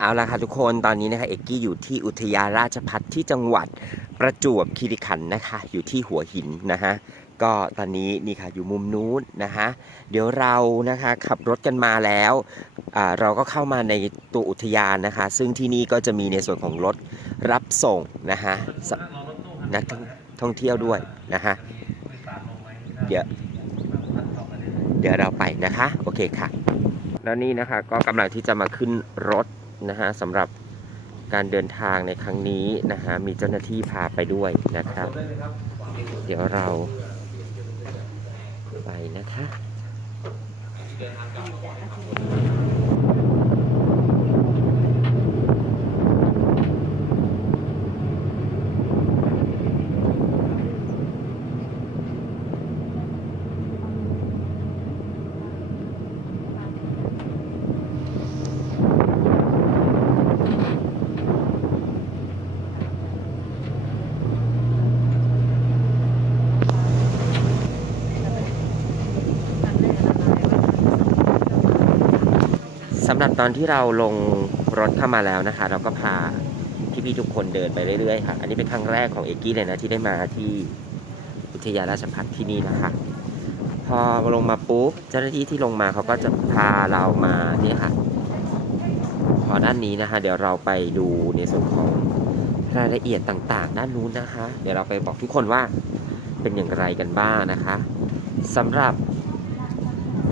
เอาละค่ะทุกคนตอนนี้นะคะเอกกี้อยู่ที่อุทยานราชพัฒน์ที่จังหวัดประจวบคีรีขันธ์นะคะ อยู่ที่หัวหินนะฮะก็ตอนนี้นี่ค่ะอยู่มุมนู้นนะคะเดี๋ยวเรานะคะขับรถกันมาแล้วเราก็เข้ามาในตัวอุทยานนะคะ ซึ่งที่นี่ก็จะมีในส่วนของรถรับส่งนะคะสนักท่องเที่ยวด้วยนะคะเดี๋ยวเดี๋ยวเราไปนะคะ โอเคค่ะ แล้วนี่นะคะก็กำลังที่จะมาขึ้นรถ นะฮะสำหรับการเดินทางในครั้งนี้นะฮะมีเจ้าหน้าที่พาไปด้วยนะครับ เดี๋ยวเราไปนะคะ สำหรับตอนที่เราลงรถเข้ามาแล้วนะคะ เราก็พาพี่ๆทุกคนเดินไปเรื่อยๆค่ะ อันนี้เป็นครั้งแรกของเอกกี้เลยนะที่ได้มาที่อุทยานราชพัฒน์ที่นี่นะคะ พอลงมาปุ๊บเจ้าหน้าที่ที่ลงมาเขาก็จะพาเรามาเนี่ยค่ะ พอด้านนี้นะคะ เดี๋ยวเราไปดูในส่วนของรายละเอียดต่างๆ ด้านนู้นนะคะ เดี๋ยวเราไปบอกทุกคนว่าเป็นอย่างไรกันบ้างนะคะสำหรับ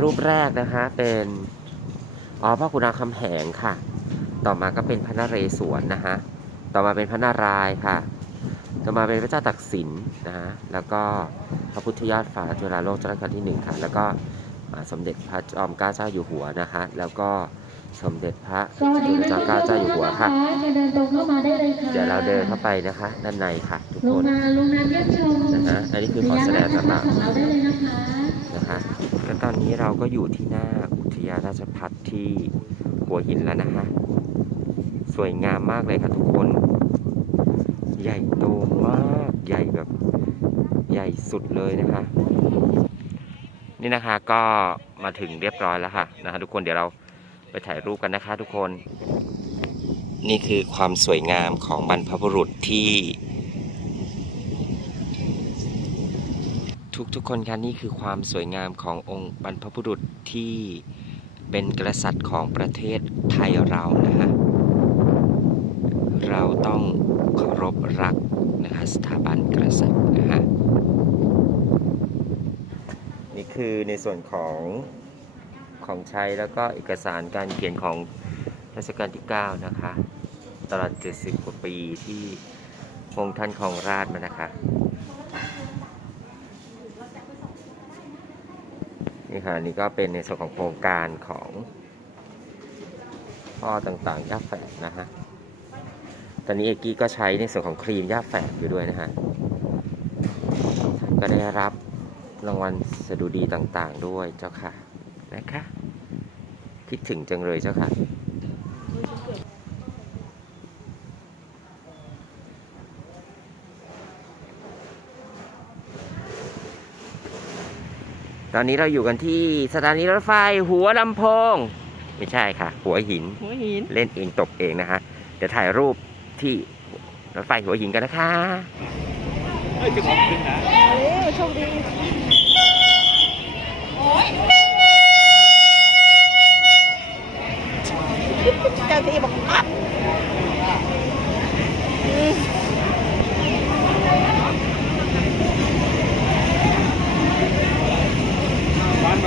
รูปแรกนะคะเป็น อ๋อพระคุณาคำแหงค่ะ ต่อมาก็เป็นพระนเรศวรนะฮะ ต่อมาเป็นพระนารายณ์ค่ะ ต่อมาเป็นพระเจ้าตักสินนะฮะ แล้วก็พระพุทธยอดฟ้าจุฬาโลกรัชกาลที่หนึ่งค่ะ แล้วก็อ่าสมเด็จพระจอมเกล้าเจ้าอยู่หัวนะคะ แล้วก็สมเด็จพระสวัสดีจอมเกล้าเจ้าอยู่หัวค่ะจะเดินตรงเข้ามาได้เลยค่ะเดี๋ยวเราเดินเข้าไปนะคะ ด้านในค่ะทุกลคงนมาลงนามเยี่ยมชมนะฮะอันนี้คือขอแสดงสัสมัครของเราได้เลยนะคะนะคะแล้วตอนนี้เราก็อยู่ที่หน้าอุทยานราชพัฒน์ ที่หัวหินแล้วนะคะสวยงามมากเลยค่ะทุกคน ใหญ่โตมากใหญ่แบบ ใหญ่สุดเลยนะคะ นี่นะคะก็มาถึงเรียบร้อยแล้วค่ะนะคะทุกคนเดี๋ยวเราไปถ่ายรูปกันนะคะทุกคน นี่คือความสวยงามของบรรพบุรุษที่ ทุกทุกๆคนคะนี่คือความสวยงามขององค์บรรพบุรุษที่ เป็นกษัตริย์ของประเทศไทยเรานะฮะ เราต้องเคารพรักนะคะสถาบันกษัตริย์นะฮะ นี่คือในส่วนของของใช้แล้วก็เอกสารการเขียนของรัชกาลที่ 9 นะคะ ตลอด 70 กว่าปีที่พระองค์ท่านครองราชมานะคะ นี่ค่ะนี่ก็เป็นในส่วนของโครงการของพ่อต่างๆย่าแฝดนะฮะ ตอนนี้เอกกี้ก็ใช้ในส่วนของครีมย่าแฝดอยู่ด้วยนะฮะ ก็ได้รับรางวัลสดุดีต่างๆด้วยเจ้าค่ะนะคะ คิดถึงจังเลยเจ้าค่ะ อนนี้เราอยู่กันที่สถานีรถไฟหัวลำโพง ไม่ใช่ค่ะ หัวหิน หัวหิน เล่นเองตกเองนะฮะเดี๋ยวถ่ายรูปที่รถไฟหัวหินกันนะคะเอ้ยจะขอบคุณนะเร็วโชคดีเจ้าที่บอกอัด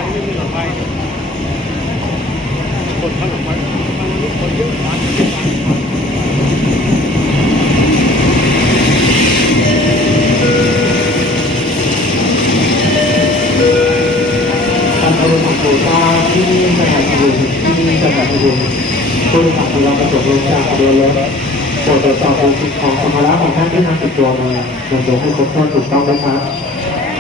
มันไม่มีหลังไฟคนข้างหลังไฟข้างนี้คนเยอะบ้านมันเยอะบ้านทารมณ์ของปู่ตาที่จังหวัดอุบลที่จังหวัดอุบลผู้โดยสารของเราประสบลงจากเรือรถโปรดตรวจสอบการสิ่งของสัมภาระของท่านที่นำติดตัวมานำตัวให้ครบถ้วนถูกต้องนะครับ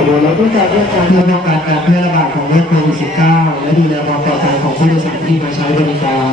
ขบวนรถก็จะเรื่องการเพื่อป้องกันการแพร่ระบาดของโรคโควิด -19 และดูแลความปลอดภัยของผู้โดยสารที่มาใช้บริการ